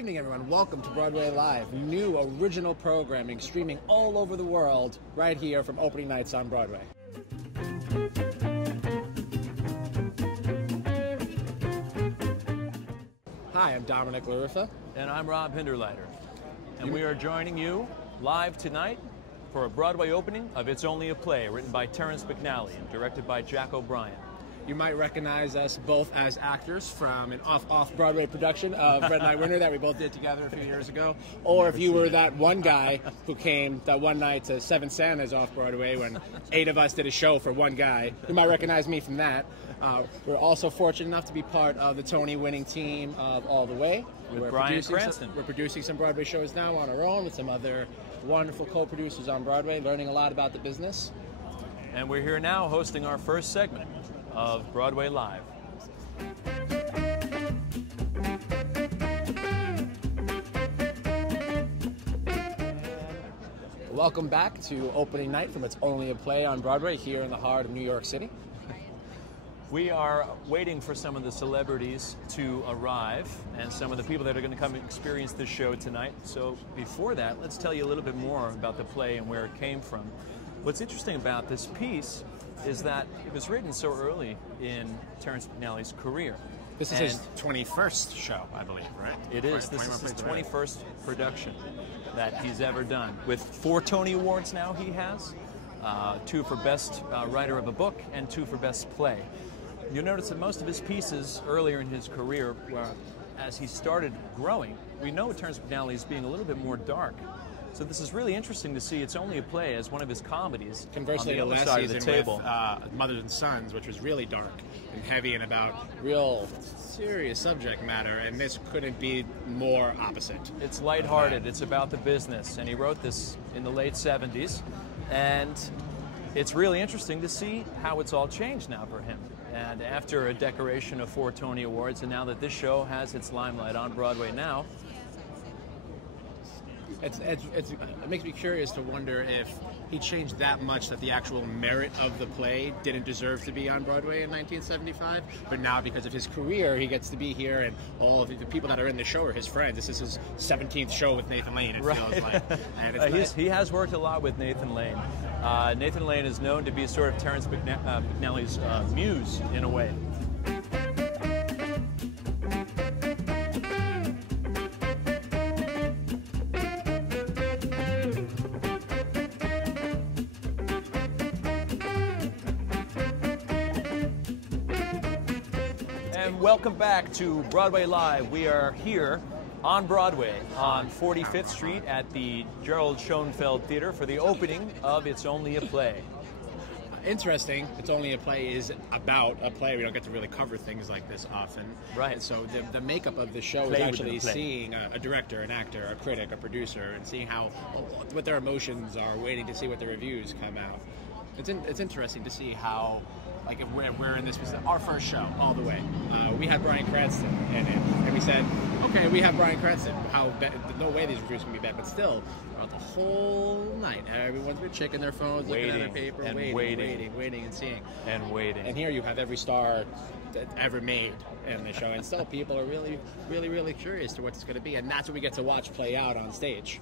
evening, everyone. Welcome to Broadway Live, new original programming streaming all over the world, right here from opening nights on Broadway. Hi, I'm Dominic Lariffa. And I'm Rob Hinderleiter. And we are joining you live tonight for a Broadway opening of It's Only a Play, written by Terrence McNally and directed by Jack O'Brien. You might recognize us both as actors from an off-Broadway production of Red Night Winter that we both did together a few years ago. Or if you were that one guy who came that one night to Seven Santas off-Broadway when 8 of us did a show for one guy, you might recognize me from that. We're also fortunate enough to be part of the Tony-winning team of All the Way. With Bryan Cranston. We're producing some Broadway shows now on our own with some other wonderful co-producers on Broadway, learning a lot about the business. And we're here now hosting our first segment of Broadway Live. Welcome back to opening night from It's Only a Play on Broadway here in the heart of New York City. We are waiting for some of the celebrities to arrive and some of the people that are going to come experience this show tonight. So before that, let's tell you a little bit more about the play and where it came from. What's interesting about this piece is that it was written so early in Terrence McNally's career. This is his 21st show, I believe, right? It is. This is his 21st production that he's ever done. With 4 Tony Awards now he has, 2 for Best Writer of a Book and 2 for Best Play. You'll notice that most of his pieces earlier in his career, as he started growing, we know Terrence McNally is being a little bit more dark. So this is really interesting to see It's Only a Play as one of his comedies. Conversely, on the last other side of the season table. with Mothers and Sons, which was really dark and heavy and about real serious subject matter, and this couldn't be more opposite. It's lighthearted. It's about the business, and he wrote this in the late 70s, and it's really interesting to see how it's all changed now for him. And after a decoration of 4 Tony Awards, and now that this show has its limelight on Broadway now, it makes me curious to wonder if he changed that much that the actual merit of the play didn't deserve to be on Broadway in 1975, but now because of his career he gets to be here, and all of the people that are in the show are his friends. This is his 17th show with Nathan Lane, it feels like. And he has worked a lot with Nathan Lane. Nathan Lane is known to be sort of Terrence McNally's muse in a way. Welcome back to Broadway Live. We are here on Broadway on 45th Street at the Gerald Schoenfeld Theater for the opening of It's Only a Play. Interesting, It's Only a Play is about a play. We don't get to really cover things like this often. Right. And so the makeup of the show is actually seeing a director, an actor, a critic, a producer, and seeing what their emotions are, waiting to see what the reviews come out. It's interesting to see how, like, if we're in this was our first show all the way. We had Bryan Cranston in it, and we said, okay, we have Bryan Cranston. No way these reviews can be bad, but still, throughout the whole night, everyone's been checking their phones, looking at their paper, waiting and seeing. And waiting. And here you have every star ever made in the show, and still people are really curious to what it's going to be, and that's what we get to watch play out on stage.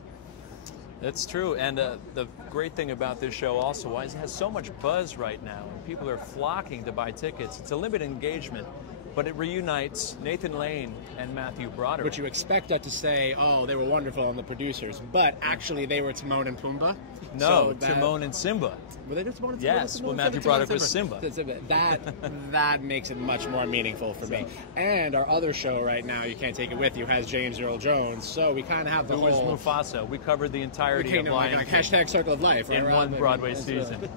That's true, and the great thing about this show also is it has so much buzz right now, and people are flocking to buy tickets. It's a limited engagement, but it reunites Nathan Lane and Matthew Broderick. Which you expect to say, oh, they were wonderful, and the producers, but actually they were Timon and Pumbaa. No, so Timon and Simba. Were they Timon and Simba? Yes, well, Matthew Broderick was Simba. That makes it much more meaningful for me. And our other show right now, You Can't Take It With You, has James Earl Jones, so we kind of have the whole... Who was Mufasa? We covered the entirety of Lion King. Hashtag Circle of Life. In one Broadway season.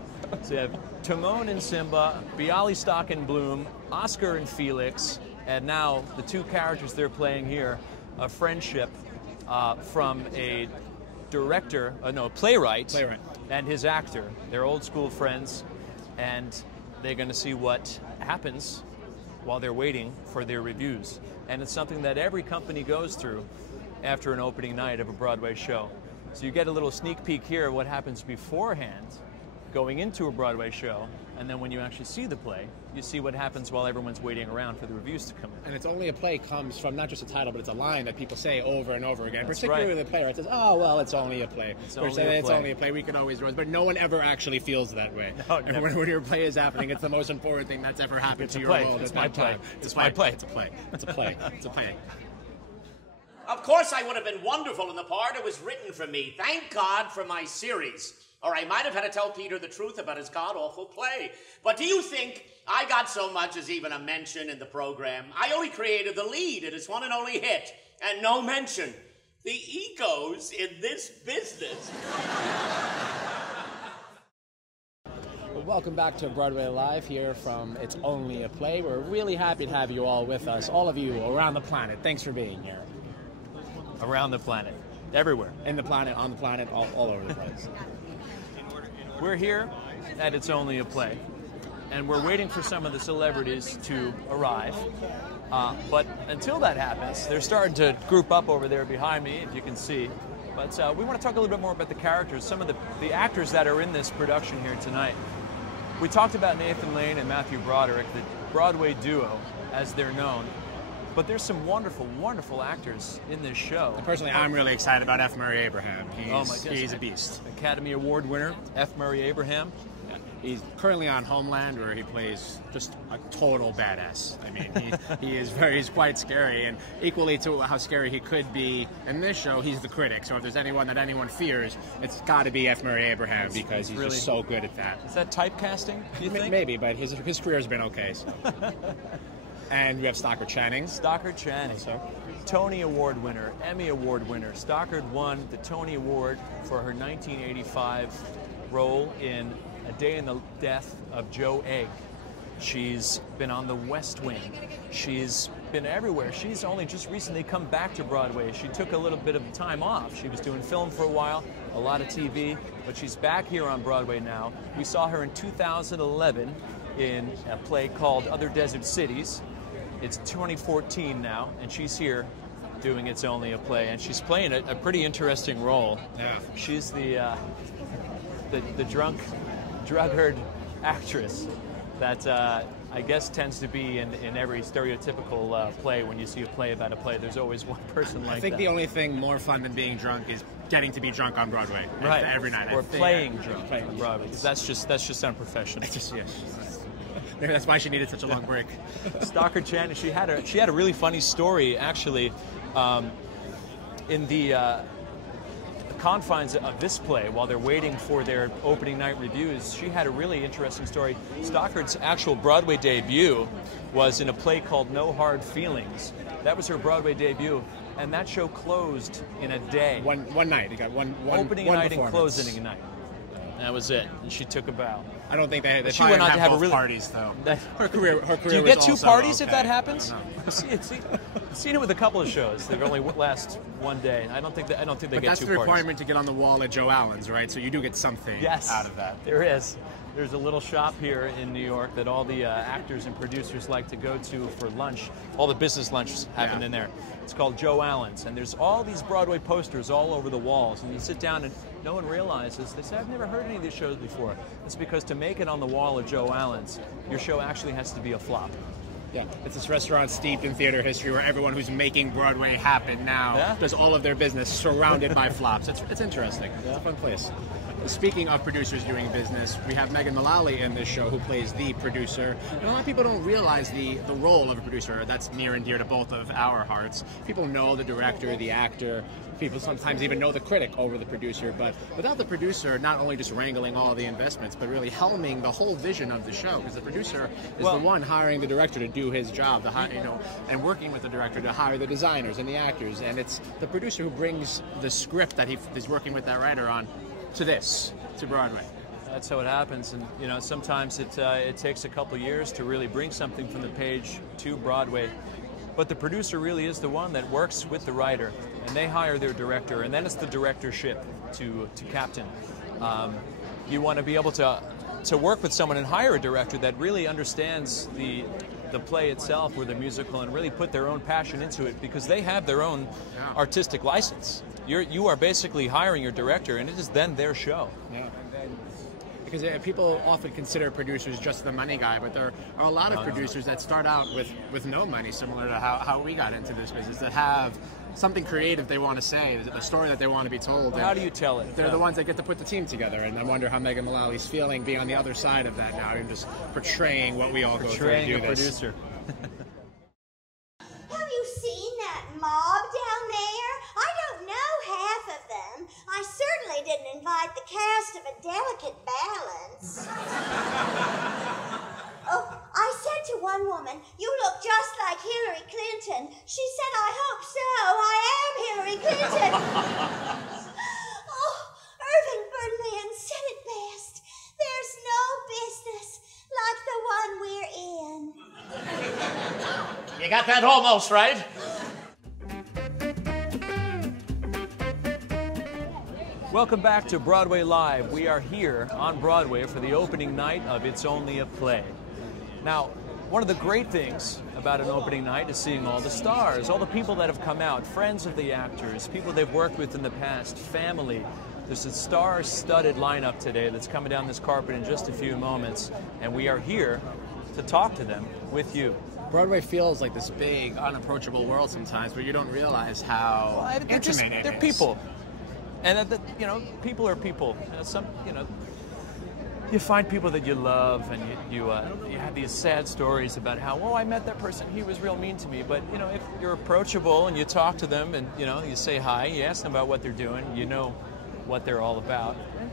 So you have Timon and Simba, Bialystock and Bloom, Oscar and Felix, and now the 2 characters they're playing here, a friendship from a playwright, and his actor. They're old school friends, and they're going to see what happens while they're waiting for their reviews. And it's something that every company goes through after an opening night of a Broadway show. So you get a little sneak peek here of what happens beforehand, going into a Broadway show, and then when you actually see the play, you see what happens while everyone's waiting around for the reviews to come in. And It's Only a Play comes from not just a title, but it's a line that people say over and over again. That's particularly right. the playwright says, "Oh, well, it's only a play." It's Or only say, a "It's play." only a play. We can always rose," but no one ever actually feels that way. No, And never. when your play is happening, it's the most important thing that's ever happened It's to a your play. world. It's at my that play. time. It's my play. It's a play. It's a play. It's a play. Of course, I would have been wonderful in the part. It was written for me. Thank God for my series. Or I might have had to tell Peter the truth about his god-awful play. But do you think I got so much as even a mention in the program? I only created the lead at its one and only hit, and no mention. The egos in this business. Well, welcome back to Broadway Live here from It's Only a Play. We're really happy to have you all with us, all of you around the planet. Thanks for being here. Around the planet, everywhere. In the planet, on the planet, all over the place. We're here at It's Only a Play, and we're waiting for some of the celebrities to arrive. But until that happens, they're starting to group up over there behind me, if you can see. But we want to talk a little bit more about the characters, some of the actors that are in this production here tonight. We talked about Nathan Lane and Matthew Broderick, the Broadway duo, as they're known. But there's some wonderful, wonderful actors in this show. Personally, I'm really excited about F. Murray Abraham. Oh my goodness. He's a beast. Academy Award winner, F. Murray Abraham. He's currently on Homeland, where he plays just a total badass. I mean, he's quite scary, and equally to how scary he could be in this show, he's the critic. So if there's anyone that anyone fears, it's got to be F. Murray Abraham, because he's really, just so good at that. Is that typecasting, do you think? Maybe, but his career's been okay. So. And we have Stockard Channing. Stockard Channing, Tony Award winner, Emmy Award winner. Stockard won the Tony Award for her 1985 role in A Day in the Death of Joe Egg. She's been on The West Wing. She's been everywhere. She's only just recently come back to Broadway. She took a little bit of time off. She was doing film for a while, a lot of TV, but she's back here on Broadway now. We saw her in 2011 in a play called Other Desert Cities. It's 2014 now, and she's here doing It's Only a Play, and she's playing a pretty interesting role. Yeah. She's the drug herd actress that I guess tends to be in every stereotypical play. When you see a play about a play, there's always one person like that. I think the only thing more fun than being drunk is getting to be drunk on Broadway. Right. Every night. Or playing drunk on Broadway. That's just unprofessional. Maybe that's why she needed such a long break. Stockard Channing, she had a really funny story, actually, in the confines of this play. While they're waiting for their opening night reviews, she had a really interesting story. Stockard's actual Broadway debut was in a play called No Hard Feelings. That was her Broadway debut, and that show closed in a day. One night. You got one opening one night and closing night. That was it. And she took a bow. I don't think they she went on to have both a really parties though. Her career. Do you get two parties if that happens? I've seen it with a couple of shows. They only last one day. I don't think they get two parties. But that's the requirement to get on the wall at Joe Allen's, right? So you do get something out of that. There is. There's a little shop here in New York that all the actors and producers like to go to for lunch. All the business lunches happen in there. It's called Joe Allen's, and there's all these Broadway posters all over the walls. And you sit down and no one realizes, they say, I've never heard any of these shows before. It's because to make it on the wall at Joe Allen's, your show actually has to be a flop. Yeah, it's this restaurant steeped in theater history where everyone who's making Broadway happen now does all of their business surrounded by flops. It's interesting. It's a fun place. Speaking of producers doing business, we have Megan Mullally in this show who plays the producer. And a lot of people don't realize the role of a producer. That's near and dear to both of our hearts. People know the director, the actor. People sometimes even know the critic over the producer. But without the producer, not only just wrangling all the investments, but really helming the whole vision of the show. Because the producer is the one hiring the director to do his job, and working with the director to hire the designers and the actors. And it's the producer who brings the script that he's working with that writer on to Broadway. That's how it happens, and sometimes it takes a couple years to really bring something from the page to Broadway. But the producer really is the one that works with the writer, and they hire their director, and then it's the directorship to captain. You want to be able to work with someone and hire a director that really understands the play itself or the musical and really put their own passion into it, because they have their own artistic license. You are basically hiring your director, and it is then their show. Yeah. Because people often consider producers just the money guy, but there are a lot of producers that start out with no money, similar to how we got into this business, that have something creative they want to say, a story that they want to be told. Well, how do you tell it? They're the ones that get to put the team together, and I wonder how Megan Mullally's feeling being on the other side of that now and just portraying what we all go through to do this. Producer. Have you seen that mob down there? I don't know half of them. I certainly didn't invite the cast of A Delicate Balance. Oh, I said to one woman, "You look just like Hillary Clinton." She said, "I hope so. I am Hillary Clinton." Oh, Irving Berlin said it best. There's no business like the one we're in. You got that almost right. Welcome back to Broadway Live. We are here on Broadway for the opening night of It's Only a Play. Now, one of the great things about an opening night is seeing all the stars, all the people that have come out, friends of the actors, people they've worked with in the past, family. There's a star-studded lineup today that's coming down this carpet in just a few moments, and we are here to talk to them with you. Broadway feels like this big, unapproachable world sometimes, but you don't realize how intimate it is. They're people. And, people are people. You find people that you love, and you have these sad stories about how, well, I met that person, he was real mean to me. But, if you're approachable and you talk to them and, you say hi, you ask them about what they're doing, you know what they're all about. And,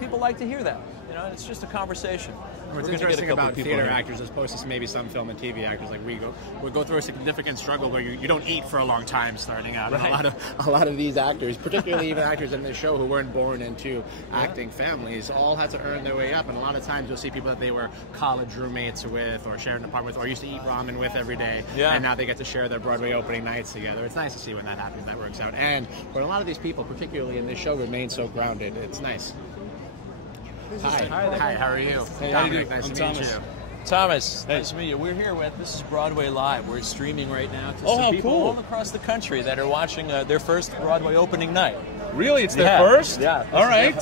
people like to hear that. It's just a conversation. What's interesting about theater actors as opposed to maybe some film and TV actors, like we go through a significant struggle where you don't eat for a long time starting out. Right. And a lot of these actors, particularly even actors in this show who weren't born into acting families, all had to earn their way up. And a lot of times you'll see people that they were college roommates with or shared an apartment with or used to eat ramen with every day. Yeah. And now they get to share their Broadway opening nights together. It's nice to see when that happens, that works out. And when a lot of these people, particularly in this show, remain so grounded, it's nice. Hi, how are you? Hey, how you doing? Nice I'm to meet Thomas. you. Thomas, nice to meet you. We're here this is Broadway Live. We're streaming right now to Oh, some how people cool. all across the country that are watching their first Broadway opening night. Really? It's their first? Yeah. All right.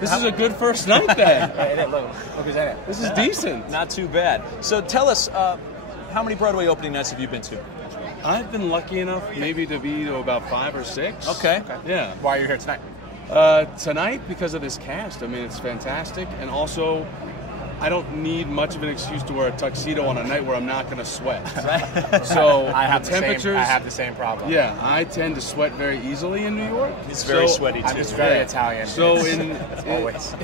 This is a good first night then. Look who's in it. This is decent. Not too bad. So tell us, how many Broadway opening nights have you been to? I've been lucky enough maybe to be to about 5 or 6. Okay. Yeah. Why are you here tonight? Tonight, because of this cast. I mean, it's fantastic. And also, I don't need much of an excuse to wear a tuxedo on a night where I'm not going to sweat. So I have the temperatures. I have the same problem. Yeah, I tend to sweat very easily in New York. It's very sweaty too. It's very Italian. So always.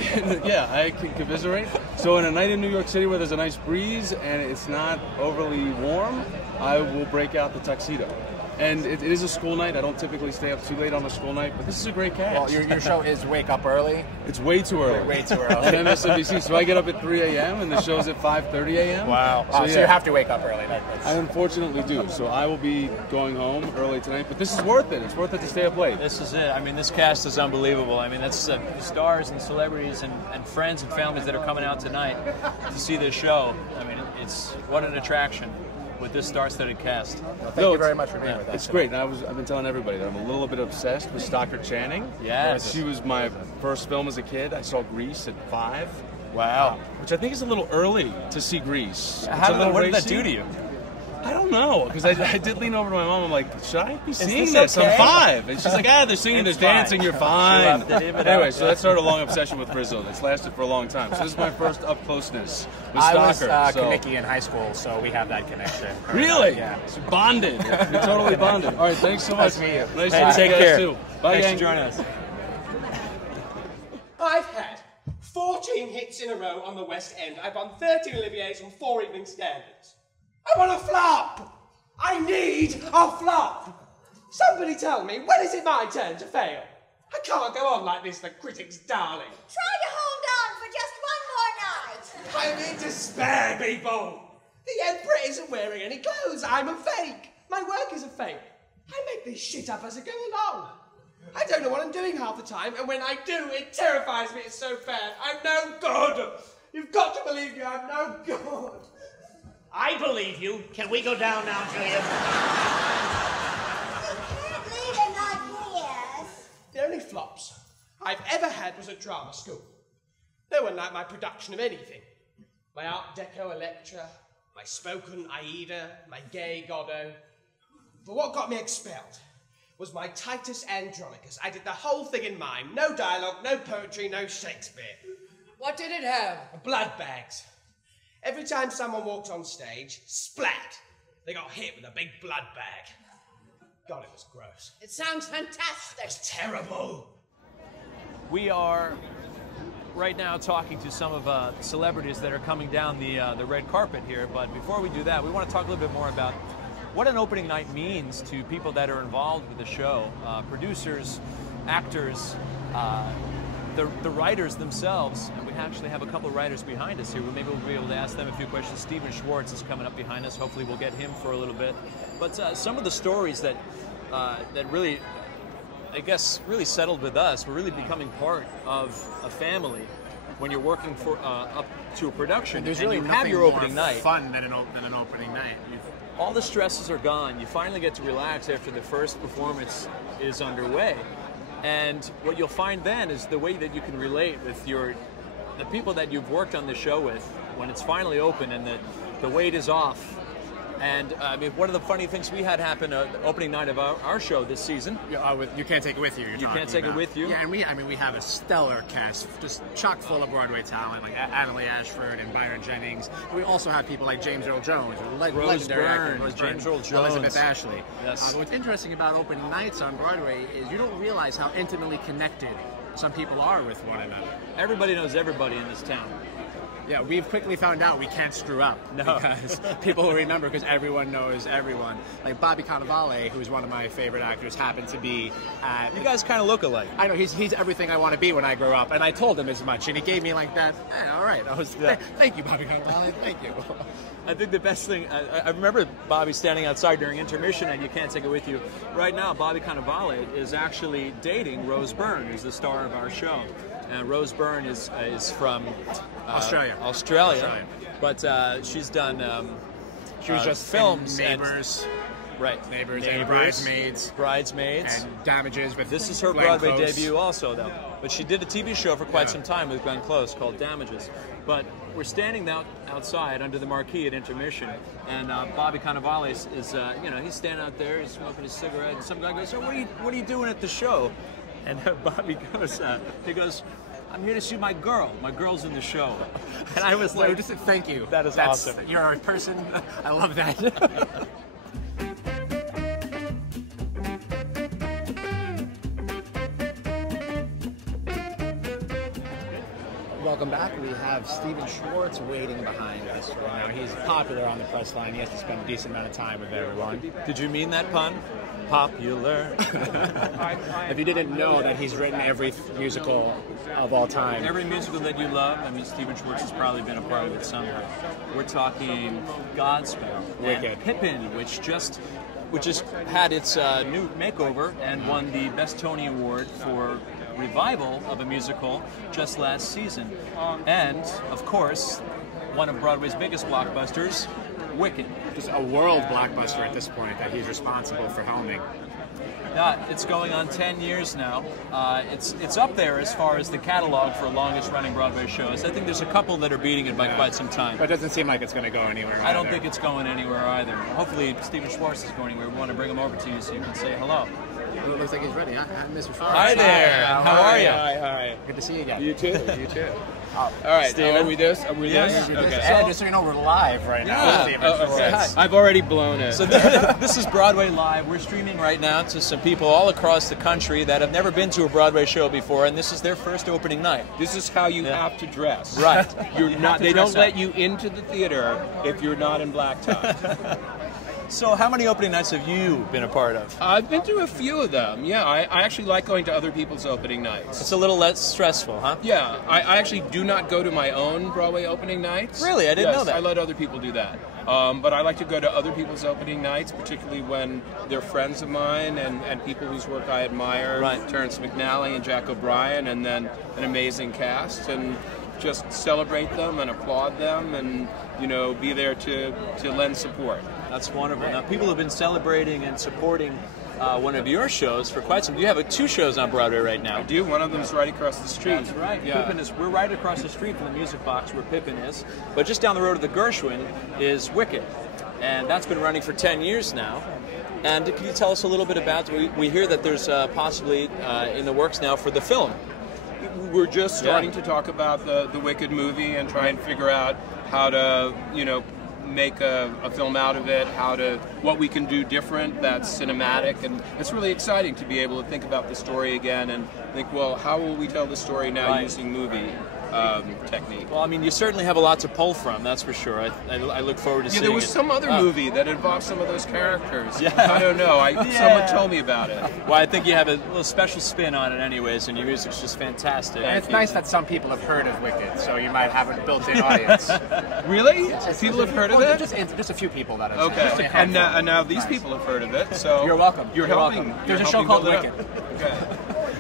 Yeah, I can commiserate. So in a night in New York City where there's a nice breeze and it's not overly warm, I will break out the tuxedo. And it is a school night. I don't typically stay up too late on a school night, but this is a great cast. Well, your show is Wake Up Early. It's way too early. Way too early. On MSNBC, so I get up at 3 a.m. and the show's at 5:30 a.m. Wow. So, So you have to wake up early. I unfortunately do. So I will be going home early tonight, but this is worth it. It's worth it to stay up late. This is it. I mean, this cast is unbelievable. I mean, that's stars and celebrities and friends and families that are coming out tonight to see this show. I mean, it's what an attraction with this star-studded cast. Well, thank you very much for being with us. It's great. And I've been telling everybody that I'm a little bit obsessed with Stockard Channing. Yes. She was my first film as a kid. I saw Grease at 5. Wow. Which I think is a little early to see Grease. What did that do to you? I don't know, because I did lean over to my mom. I'm like, should I be seeing this this? okay? I'm 5. And she's like, they're singing, It's they're dancing, fine. you're fine. She left it, Anyway, so that started a long obsession with Rizzo that's lasted for a long time. So this is my first up closeness with I was Stockard. Kaniki in high school, so we have that connection. Really? Yeah. It's bonded. You're totally bonded. All right, thanks so much. Nice to meet you. Nice Hey, to meet take you guys care. too. Bye, Thanks gang. for joining us. I've had 14 hits in a row on the West End. I've won 13 Oliviers and 4 Evening Standards. I want a flop! I need a flop! Somebody tell me, when is it my turn to fail? I can't go on like this, the critic's darling. Try to hold on for just one more night. I'm in despair, people! The Emperor isn't wearing any clothes. I'm a fake. My work is a fake. I make this shit up as I go along. I don't know what I'm doing half the time, and when I do, it terrifies me. It's so bad. I'm no good. You've got to believe me, I'm no good. I believe you. Can we go down now, Julia? You can't leave him like this. The only flops I've ever had was at drama school. No one liked my production of anything. My Art Deco Electra, my spoken Aida, my gay Godot. But what got me expelled was my Titus Andronicus. I did the whole thing in mime. No dialogue, no poetry, no Shakespeare. What did it have? Blood bags. Every time someone walked on stage, splat, they got hit with a big blood bag. God, it was gross. It sounds fantastic. It was terrible. We are right now talking to some of the celebrities that are coming down the red carpet here, but before we do that, we want to talk a little bit more about what an opening night means to people that are involved with the show, producers, actors, the writers themselves. And we actually have a couple of writers behind us here. Maybe we'll be able to ask them a few questions. Stephen Schwartz is coming up behind us. Hopefully we'll get him for a little bit. But some of the stories that really, I guess, really settled with us, were really becoming part of a family when you're working for up to a production. And there's and really you nothing have your more opening night. fun than an opening night. All the stresses are gone. You finally get to relax after the first performance is underway. And what you'll find then is the way that you can relate with the people that you've worked on the show with when it's finally open and the weight is off. And I mean, one of the funny things we had happen the opening night of our show this season. You can't take it with you. You can't take it with you. Yeah, and we have a stellar cast, just chock full of Broadway talent, like Adelaide Ashford and Byron Jennings. We also have people like James Earl Jones, legendary actor, Rose Byrne, James Earl Jones, Elizabeth Ashley. Yes. What's interesting about opening nights on Broadway is you don't realize how intimately connected some people are with one another. Everybody knows everybody in this town. Yeah, we've quickly found out we can't screw up because people will remember because everyone knows everyone. Like Bobby Cannavale, who's one of my favorite actors, happened to be at... You guys kind of look alike. I know, he's everything I want to be when I grow up, and I told him as much, and he gave me like that, all right. Thank you, Bobby Cannavale, thank you. I think the best thing, I remember Bobby standing outside during intermission, and you can't take it with you. Right now, Bobby Cannavale is actually dating Rose Byrne, who's the star of our show. And Rose Byrne is from Australia. But she's done she was just films, Neighbors, Neighbors, and Bridesmaids, and Damages. With this is her Glenn Broadway Close. debut, also though. But she did a TV show for quite some time with Glenn Close called Damages. But we're standing outside under the marquee at intermission, and Bobby Cannavale is he's standing out there, he's smoking his cigarette, and some guy goes, "So what are you doing at the show?" And Bobby goes, "I'm here to see my girl. My girl's in the show." And I was like, just thank you. That's awesome. You're a person. I love that. Welcome back. We have Stephen Schwartz waiting behind us right now. He's popular on the press line. He has to spend a decent amount of time with everyone. Did you mean that pun? Popular. If you didn't know that he's written every musical of all time. Every musical that you love, I mean, Stephen Schwartz has probably been a part of it somehow. We're talking Godspell, and Pippin, which just had its new makeover and won the Best Tony Award for revival of a musical just last season. And, of course, one of Broadway's biggest blockbusters, Wicked. Just a world blockbuster at this point that he's responsible for helming. It's going on 10 years now. It's up there as far as the catalog for longest running Broadway shows. I think there's a couple that are beating it by quite some time. But it doesn't seem like it's going to go anywhere I don't think it's going anywhere either. Hopefully Stephen Schwartz is going anywhere. We want to bring him over to you so you can say hello. It looks like he's ready. Mr. Schwartz. Hi there. How are you? Hi. Good to see you again. You too. All right, Steven. are we this? Okay. Yeah, just so you know, we're live right now. Steven Schwartz. I've already blown it. So this is Broadway Live. We're streaming right now to some people all across the country that have never been to a Broadway show before, and this is their first opening night. This is how you have to dress. Right. You're not. They don't let you into the theater if you're not in black tie. So how many opening nights have you been a part of? I've been to a few of them. Yeah, I actually like going to other people's opening nights. It's a little less stressful, huh? Yeah, I actually do not go to my own Broadway opening nights. Really? I didn't know that. I let other people do that. But I like to go to other people's opening nights, particularly when they're friends of mine and people whose work I admire. Right. Terrence McNally and Jack O'Brien, and then an amazing cast, and just celebrate them and applaud them and, be there to lend support. That's wonderful. Now, people have been celebrating and supporting one of your shows for quite some. You have 2 shows on Broadway right now. I do. One of them is right across the street. That's right. Yeah. Pippin is. We're right across the street from the Music Box where Pippin is, but just down the road of the Gershwin is Wicked, and that's been running for 10 years now. And can you tell us a little bit about? We hear that there's possibly in the works now for the film. We're just starting to talk about the Wicked movie and try and figure out how to, make a film out of it, what we can do different that's cinematic, and it's really exciting to be able to think about the story again and think, well, how will we tell the story now using movie technique? Well, I mean, you certainly have a lot to pull from, that's for sure. I look forward to seeing it. There was some other movie that involved some of those characters. Yeah. I don't know. Someone told me about it. Well, I think you have a little special spin on it anyways, and your music's just fantastic. And it's nice that some people have heard of Wicked, so you might have a built-in audience. Really? People have heard of it? Just a few people that have. Okay. And now these people have heard of it, so... You're welcome. You're helping. Welcome. There's a show called Wicked. Okay.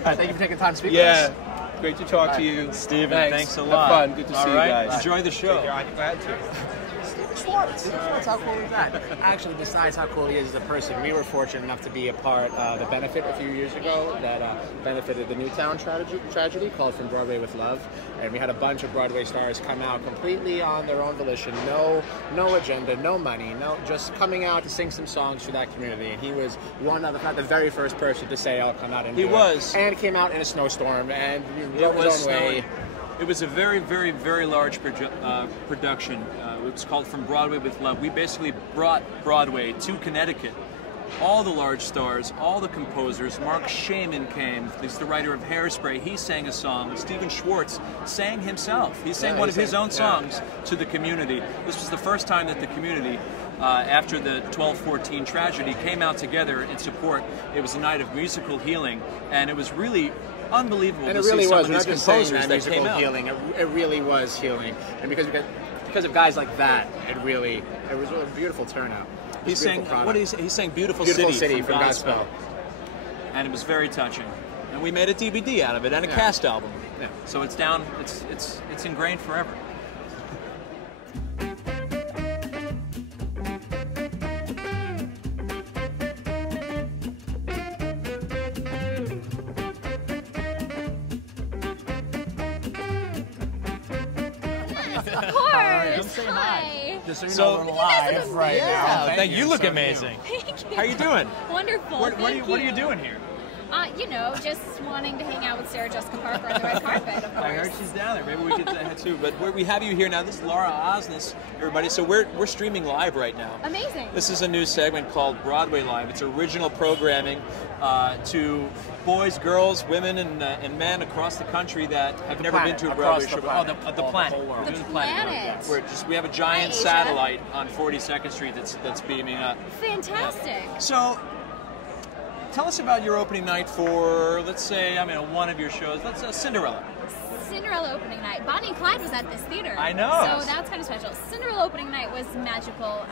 Thank you for taking time to speak with us. Great to talk to you. Steven, thanks a lot. Have fun. Good to see you guys. Enjoy the show. I'm glad to. Schwartz. How cool is that? Actually, besides how cool he is as a person, we were fortunate enough to be a part of the benefit a few years ago that benefited the Newtown tragedy called From Broadway with Love. And we had a bunch of Broadway stars come out completely on their own volition, no agenda, no money, just coming out to sing some songs for that community. And he was one of, if not the very first person to say, "I'll come out and do it." He was. And came out in a snowstorm and wrote his own way. It was a very, very, very large production. It was called From Broadway with Love. We basically brought Broadway to Connecticut. All the large stars, all the composers. Mark Shaman came. He's the writer of Hairspray. He sang a song. Stephen Schwartz sang himself. He sang one of his own songs to the community. This was the first time that the community, after the 12/14 tragedy, came out together in support. It was a night of musical healing, and it was really unbelievable to see some of these composers that came out. Healing. It really was healing, and because of guys like that, it was a beautiful turnout. He sang he sang "Beautiful City" from Godspell, and it was very touching. And we made a DVD out of it and a cast album. Yeah. So it's down. It's ingrained forever. Of course. Say hi. Just so you know, we're live right now. Thank you. You look amazing. Thank you. How are you doing? Wonderful. What are you doing here? Just wanting to hang out with Sarah Jessica Parker on the red carpet, of course. I heard she's down there. Maybe we could say that too. But we have you here now. This is Laura Osnes, everybody. So we're streaming live right now. Amazing. This is a new segment called Broadway Live. It's original programming to boys, girls, women, and men across the country that have never been to a Broadway show. The planet. The planet. We have a giant satellite on 42nd Street that's beaming up. Fantastic. Yeah. So, tell us about your opening night for, let's say, one of your shows. Let's Cinderella. Cinderella opening night. Bonnie and Clyde was at this theater. I know. So that's kind of special. Cinderella opening night was magical.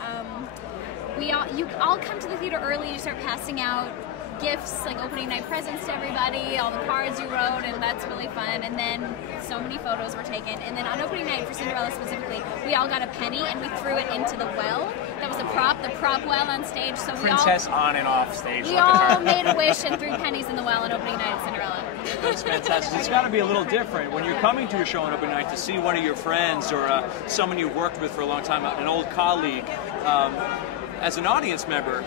You all come to the theater early. You start passing out gifts, like opening night presents to everybody, all the cards you wrote, and that's really fun. And then so many photos were taken. And then on opening night for Cinderella specifically, we all got a penny and we threw it into the well. That was the prop well on stage. So Princess on and off stage. We all made a wish and threw pennies in the well on opening night at Cinderella. That's fantastic. It's got to be a little different when you're coming to a show on opening night to see one of your friends or someone you've worked with for a long time, an old colleague. As an audience member,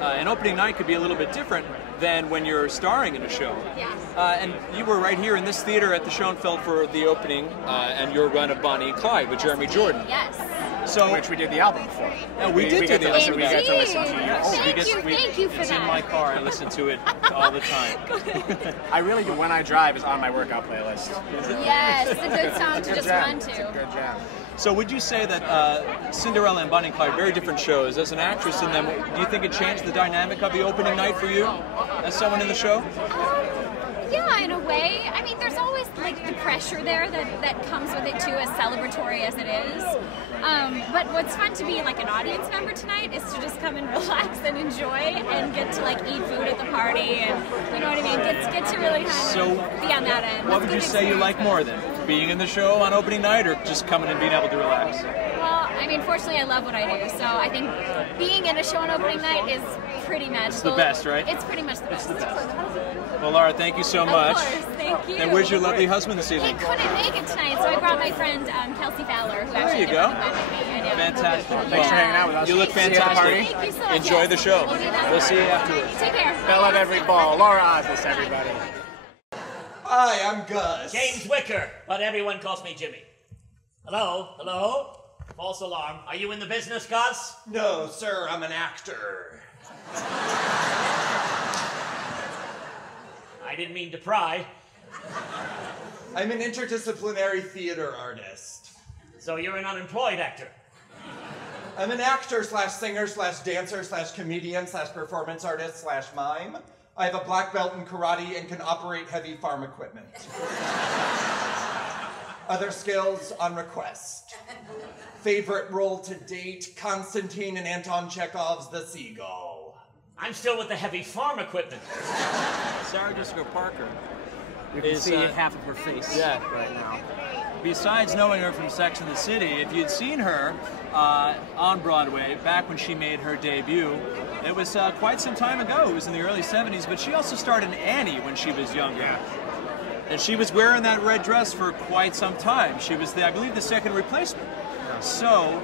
an opening night could be a little bit different than when you're starring in a show. Yeah. And you were right here in this theater at the Schoenfeld for the opening and your run of Bonnie and Clyde with Jeremy Jordan. Yes. So, which we did the album for. Yeah, we did do the album. We get to listen to it. Thank you for it's that. in my car. I listen to it all the time. I really do. When I drive, it's on my workout playlist. Yes, it's a good song to just run to. It's a good jam. So would you say that Cinderella and Bonnie and Clyde are very different shows? As an actress in them, do you think it changed the dynamic of the opening night for you as someone in the show? Yeah, in a way. I mean, there's always like the pressure there that comes with it too, as celebratory as it is. But what's fun to be like an audience member tonight is to just come and relax and enjoy and get to like eat food at the party and you know what I mean? Get to really kind of be on that end. What would you say you like more then? being in the show on opening night, or just coming and being able to relax? Well, I mean, fortunately, I love what I do, so I think being in a show on opening night is pretty magical. It's the best, right? It's pretty much the best. It's the best. Well, Laura, thank you so much. Of course, thank you. And where's your lovely husband this He evening? couldn't make it tonight, so I brought my friend Kelsey Fowler, who actually you did go. one with me. Fantastic. Thanks for hanging out with us. You look See you at the party. fantastic. Thank you so much. Enjoy the show. We'll do that. We'll see you afterwards. Take care. Bell at every ball. Laura Osnes, everybody. Hi, I'm Gus. James Wicker, but everyone calls me Jimmy. Hello? Hello? False alarm. Are you in the business, Gus? No, sir, I'm an actor. I didn't mean to pry. I'm an interdisciplinary theater artist. So you're an unemployed actor. I'm an actor slash singer slash dancer slash comedian slash performance artist slash mime. I have a black belt in karate and can operate heavy farm equipment. Other skills on request. Favorite role to date, Constantine and Anton Chekhov's The Seagull. I'm still with the heavy farm equipment. Sarah Jessica Parker. You can see half of her face right now. Besides knowing her from Sex and the City, if you'd seen her on Broadway back when she made her debut, it was quite some time ago. It was in the early 70s, but she also starred in Annie when she was younger. Yeah. And she was wearing that red dress for quite some time. She was, I believe, the second replacement. So,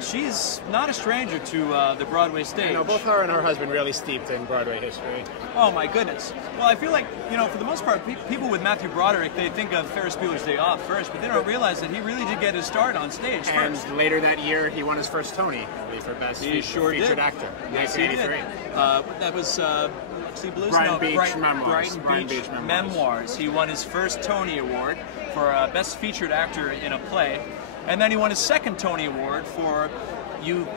she's not a stranger to the Broadway stage. You know, both her and her husband really steeped in Broadway history. Oh my goodness. Well, I feel like, you know, for the most part, people with Matthew Broderick, they think of Ferris Bueller's Day Off first, but they don't realize that he really did get his start on stage And first. later that year, he won his first Tony, I believe, for Best Featured Actor. Yes, he did. 1983. That was Sea Blues? Brighton No, Beach Memoirs. Brighton Beach Memoirs. He won his first Tony Award for Best Featured Actor in a Play. And then he won his second Tony Award for You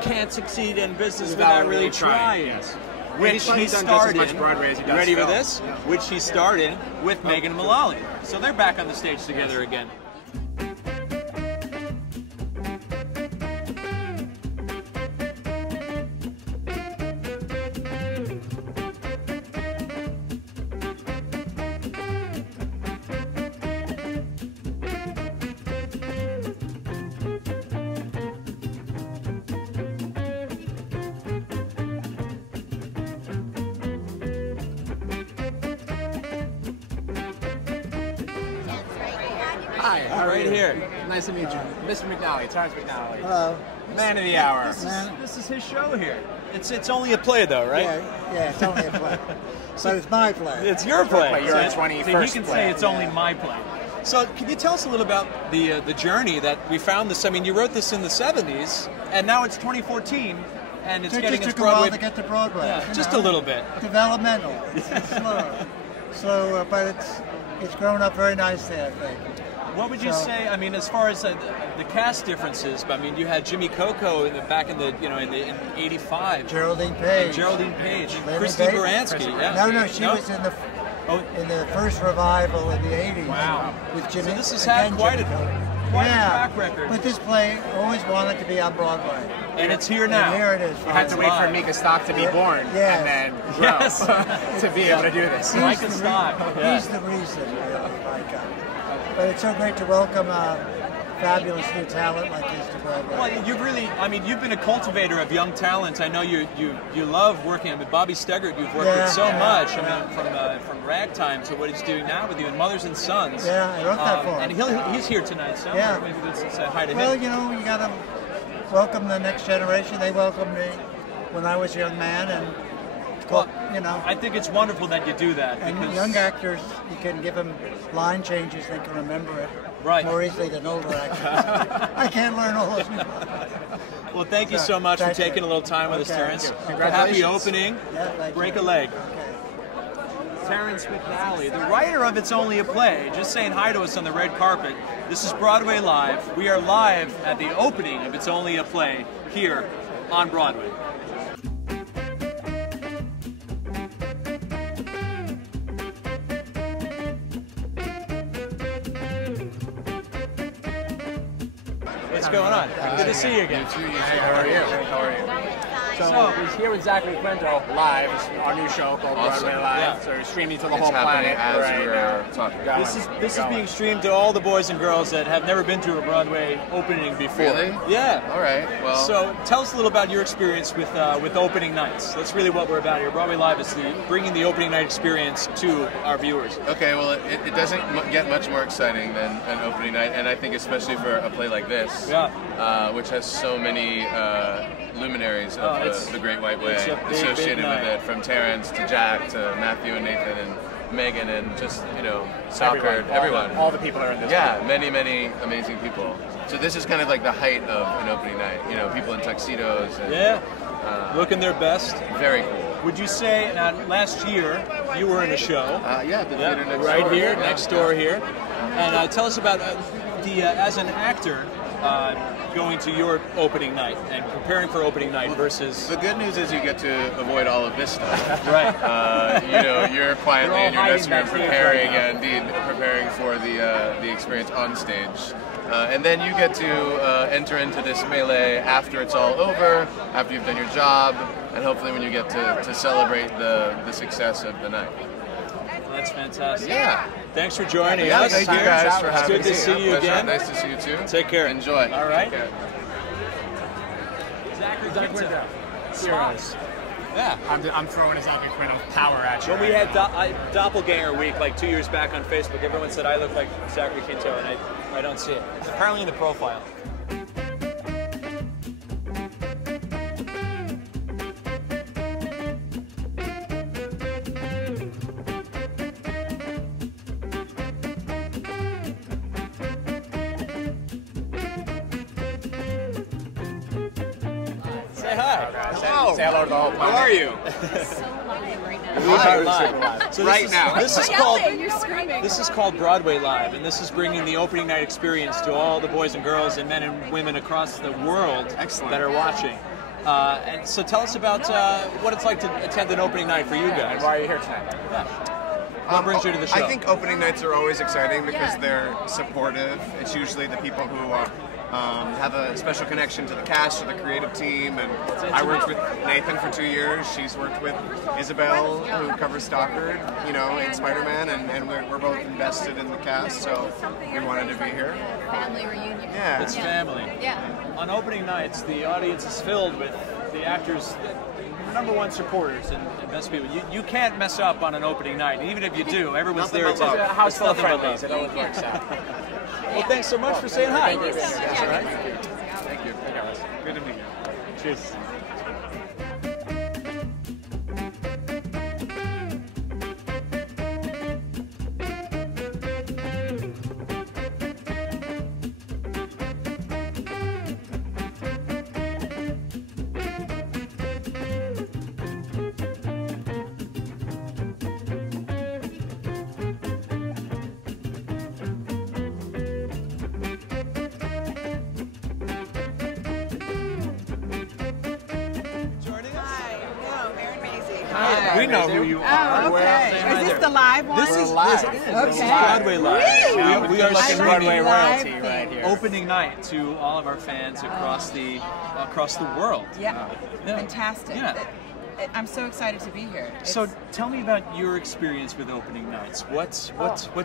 Can't Succeed in Business Without Really Trying. Yes. Which he starred in. Broadway as he does Ready for film. this? Yeah. Which he starred in with Megan Mullally. So they're back on the stage together again. Hi, how are Right you? here. Nice to meet you. Mr. McNally, Terrence McNally. Hello. Man of the hour. This is his show here. It's only a play though, right? Yeah, it's only a play. But it's my play. It's your play. You're a So 21st he can play. say it's only my play. So can you tell us a little about the journey that we found this? I mean, you wrote this in the 70s, and now it's 2014, and it's getting its took a while Broadway. to get to Broadway. Yeah, you just know. a little bit. Developmental. It's slow, but it's grown up very nicely, I think. What would you So- say? I mean, as far as the cast differences, I mean, you had Jimmy Coco back in '85. Geraldine Page. Geraldine Page. Lady Christine Bates. Baranski. Yeah. No, she was in the first revival in the 80s. Wow. With Jimmy. So this has had again, quite a Jimmy Coco. track record. But this play always wanted to be on Broadway. And it's here now. And here it is. You had to wait for Mika Stock to be born Yes. and then grow Yes. to be able to do this. Micah Stock. Yeah. He's the reason, really, Micah. But it's so great to welcome fabulous new talent like this to Broadway. Well, you've really, I mean, you've been a cultivator of young talent. I know you love working with Bobby Steggert. You've worked with so much. I mean, from Ragtime to what he's doing now with you in Mothers and Sons. Yeah, I wrote that for him. And he's here tonight, so Yeah. maybe let's say hi to Well, him. you know, you got to welcome the next generation. They welcomed me when I was a young man, and Well, you know. I think it's wonderful that you do that. And because young actors, you can give them line changes; they can remember it more easily than older actors. I can't learn all those new lines. Well, thank you so much for taking a little time with us, Terrence. Happy opening. Yeah, Break a leg. Terrence McNally, the writer of It's Only a Play, just saying hi to us on the red carpet. This is Broadway Live. We are live at the opening of It's Only a Play here on Broadway. What's going on? Good to see you again. Hey, how are you? How are you? So we're here with Zachary Quinto live. It's our new show called Broadway Live. Yeah. So we're streaming to the whole planet as we're talking. This is being streamed to all the boys and girls that have never been to a Broadway opening before. Really? Yeah. All right. Well. So tell us a little about your experience with opening nights. That's really what we're about here. Broadway Live is bringing the opening night experience to our viewers. Okay. Well, it doesn't get much more exciting than an opening night, and I think especially for a play like this, which has so many luminaries of the Great White Way associated with it, from Terrence to Jack to Matthew and Nathan and Megan and just, Stockard, everyone. All the people are in this. Yeah, many, many amazing people. So this is kind of like the height of an opening night. People in tuxedos. And, looking their best. Very cool. Would you say, last year you were in a show? The theater next door. Right here, next door here. And tell us about as an actor, going to your opening night and preparing for opening night versus... The good news is you get to avoid all of this stuff. Right. You're quietly in your dressing room preparing preparing for the experience on stage. And then you get to enter into this melee after it's all over, after you've done your job, and hopefully when you get to celebrate the success of the night. That's fantastic. Yeah. Thanks for joining us. Thank you guys for having me. It's good to see you again. Nice to see you too. Take care. Enjoy. All right. Zachary Quinto. Heroes. Yeah. I'm throwing a Zachary Quinto power at you. When we had Doppelganger Week like 2 years back on Facebook, everyone said I look like Zachary Quinto, and I don't see it. It's apparently in the profile. Say hi. Say hello to the whole planet. How are you? So live right now. We are live. So right now. This is called. This is called Broadway Live, and this is bringing the opening night experience to all the boys and girls and men and women across the world that are watching. And so tell us about what it's like to attend an opening night for you guys. And why are you here tonight? What brings you to the show? I think opening nights are always exciting because they're supportive. It's usually the people who have a special connection to the cast or the creative team. And I worked with Nathan for 2 years. She's worked with Isabel, who covers Stockard, in Spider-Man, and we're both invested in the cast, so we wanted to be here. Family reunion. Yeah. It's family. Yeah. On opening nights, the audience is filled with the actors, #1 supporters and best people. You can't mess up on an opening night. And even if you do, everyone's there to It's a house full of friendlies. It always works out. Well, thanks so much for saying hi. Thank you so much. All right. Thank you. Good to meet you. Cheers. We know who you are. Oh, okay. Is this the live one? This is live. Okay. Broadway Live. Really? We are Like Broadway royalty right here. opening night to all of our fans across the world. Yeah. Fantastic. Yeah. I'm so excited to be here. So tell me about your experience with opening nights. What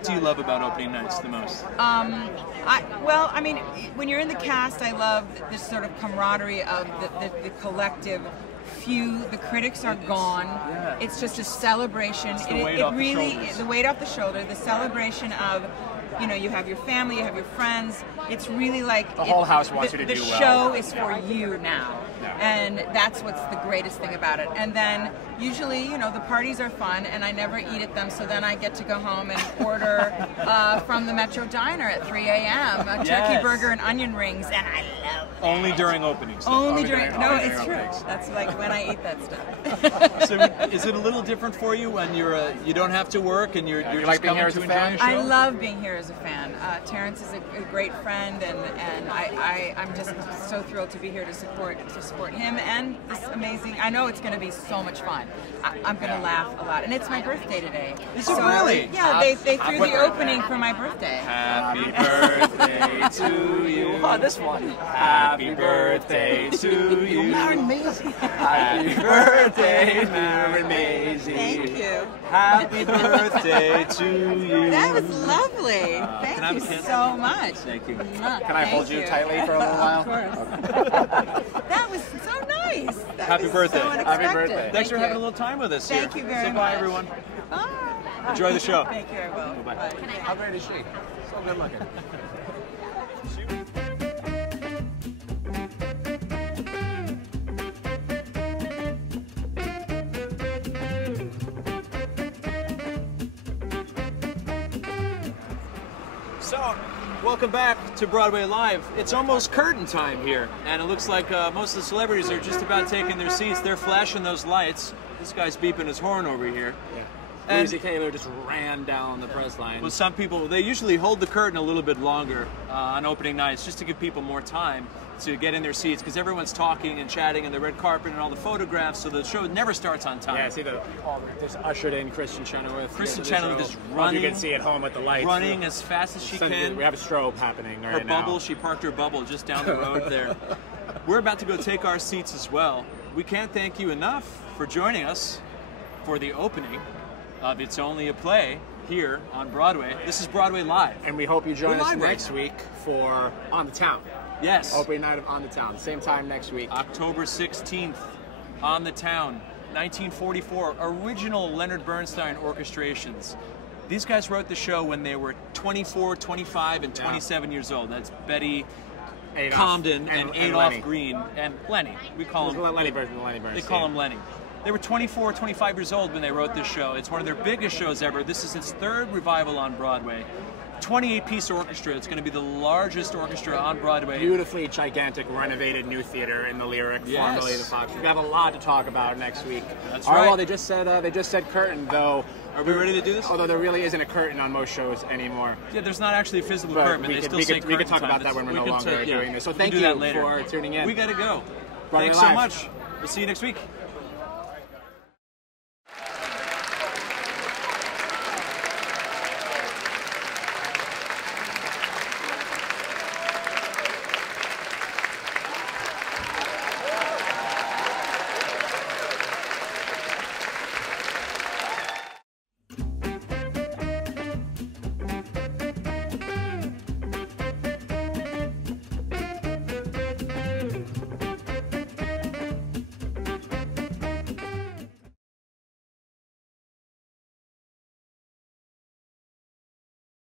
do you love about opening nights the most? When you're in the cast, I love this sort of camaraderie of the collective few. The critics are gone. Yeah. It's just a celebration. It's the weight off the shoulders. The weight off the shoulder. The celebration of, you have your family, you have your friends. It's really like the whole house wants you to do well. The show is for you now. And that's what's the greatest thing about it. And then usually, the parties are fun, and I never eat at them, so then I get to go home and order from the Metro Diner at 3 a.m. a turkey burger and onion rings, and I love it. Only during openings. Only during. No, it's true. That's like when I eat that stuff. So is it a little different for you when you don't have to work and you're just like being coming here to as a enjoy fan? the show? I love being here as a fan. Terrence is a great friend, and I'm just so thrilled to be here to support him and this amazing. I know it's going to be so much fun. I'm going to laugh a lot, and it's my birthday today. Is it really? Yeah, they threw the opening for my birthday. Happy birthday to you. Oh, this one. Happy birthday to you. Mary Maisie. Happy birthday, Mary Maisie. Thank you. Happy birthday to you. That was lovely. Thank you so much. Thank you. Can I hold you tightly for a little while? Of course. That was so nice. That Happy was birthday. So unexpected. Happy birthday. Thanks for having a little time with us here. Thank you very Say bye, much. everyone. Bye. Enjoy the show. Thank you, I will. Bye-bye. Bye. How great is she? So good looking. So, welcome back to Broadway Live. It's almost curtain time here, and it looks like most of the celebrities are just about taking their seats. They're flashing those lights. This guy's beeping his horn over here. Yeah. And Louis Taylor just ran down the press line. well, some people, they usually hold the curtain a little bit longer on opening nights just to give people more time to get in their seats, because everyone's talking and chatting and the red carpet and all the photographs, so the show never starts on time. Yeah, see just ushered in Kristen Chenoweth. Kristen Chenoweth is Well, running. you can see at home with the lights. Running as fast as she can. We have a strobe happening right Her now. bubble, she parked her bubble just down the road there. We're about to go take our seats as well. We can't thank you enough for joining us for the opening of It's Only a Play here on Broadway. This is Broadway Live. And we hope you join We're us live right next now. week for On the Town. Yes. Opening night of On the Town. Same time next week. October 16th, On the Town, 1944, original Leonard Bernstein orchestrations. These guys wrote the show when they were 24, 25, and 27 years old. That's Betty Adolph. Comden and Adolph Lenny. Green and Lenny. We call him Lenny Bernstein. They call him Lenny. They were 24, 25 years old when they wrote this show. It's one of their biggest shows ever. This is its third revival on Broadway. 28-piece orchestra. It's going to be the largest orchestra on Broadway. Beautifully gigantic, renovated new theater in the Lyric, Yes. formerly the Fox. We have a lot to talk about next week. That's right. right. Well, they just said curtain, though. Are we ready to do this? Although there really isn't a curtain on most shows anymore. Yeah, there's not actually a physical But curtain. we They could- still we say could- we could curtain talk about time. that when we're We no could longer doing this. So we thank can do you that later. for tuning in. We got to go. Broadway Thanks so Live. much. We'll see you next week.